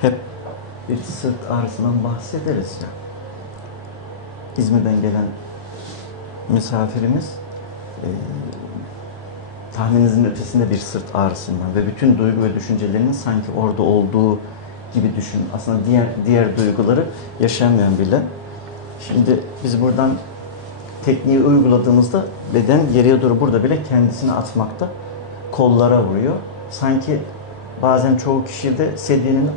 hep bir sırt ağrısından bahsederiz ya. İzmir'den gelen misafirimiz e, tahmininizin ötesinde bir sırt ağrısından ve bütün duygu ve düşüncelerinin sanki orada olduğu gibi düşün. Aslında diğer diğer duyguları yaşamayan bile. Şimdi biz buradan tekniği uyguladığımızda beden geriye doğru burada bile kendisini atmakta. Kollara vuruyor. Sanki bazen çoğu kişide sedyenin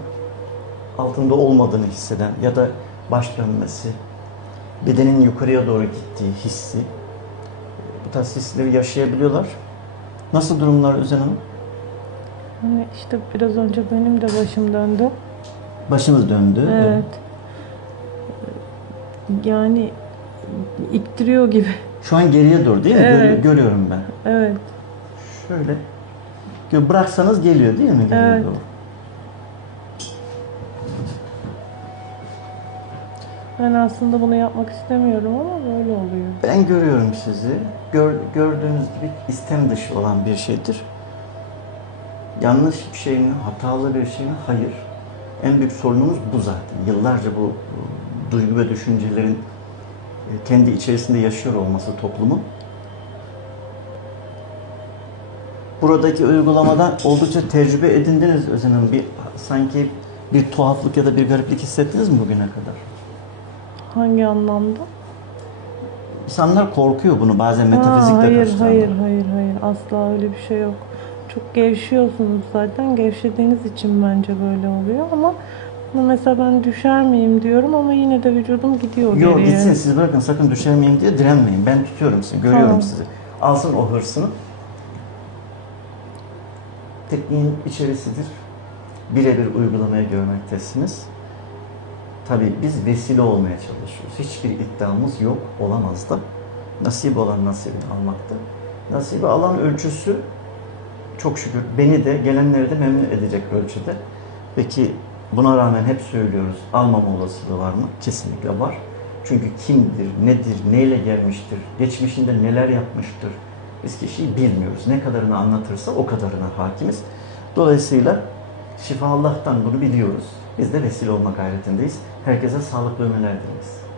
altında olmadığını hisseden ya da baş dönmesi, bedenin yukarıya doğru gittiği hissi, bu tarz hisleri yaşayabiliyorlar. Nasıl durumlar Özen Hanım? Hani işte biraz önce benim de başım döndü. Başımız döndü. Evet. Yani iktiriyor gibi. Şu an geriye doğru değil mi? Evet. görüyorum ben. Evet. Şöyle. Bıraksanız geliyor değil mi? Geriye Evet. doğru. Ben aslında bunu yapmak istemiyorum ama böyle oluyor. Ben görüyorum sizi. Gör- gördüğünüz gibi istem dışı olan bir şeydir. Yanlış bir şey mi, hatalı bir şey mi? Hayır. En büyük sorunumuz bu zaten. Yıllarca bu, duygu ve düşüncelerin e, kendi içerisinde yaşıyor olması toplumun. Buradaki uygulamadan oldukça tecrübe edindiniz Özen Hanım. Bir, sanki bir tuhaflık ya da bir gariplik hissettiniz mi bugüne kadar? Hangi anlamda? İnsanlar korkuyor bunu bazen Ha, metafizikle hayır, karıştıranlar. hayır, hayır, hayır. Asla öyle bir şey yok. Çok gevşiyorsunuz zaten. Gevşediğiniz için bence böyle oluyor ama mesela ben düşer miyim diyorum ama yine de vücudum gidiyor Yok geriye. gitsin siz bırakın sakın düşermeyeyim diye direnmeyin. Ben tutuyorum sizi, görüyorum Tamam. sizi. Alsın o hırsını. Tekniğin içerisidir. Birebir uygulamayı görmektesiniz. Tabii biz vesile olmaya çalışıyoruz. Hiçbir iddiamız yok, olamaz da. Nasip olan nasibini almakta. Nasibi alan ölçüsü çok şükür beni de gelenleri de memnun edecek ölçüde. Peki buna rağmen hep söylüyoruz almama olasılığı var mı? Kesinlikle var. Çünkü kimdir, nedir, neyle gelmiştir, geçmişinde neler yapmıştır biz kişiyi bilmiyoruz. Ne kadarını anlatırsa o kadarına hakimiz. Dolayısıyla şifa Allah'tan bunu biliyoruz. Biz de vesile olmak gayretindeyiz. Herkese sağlıklı ömürler dileriz.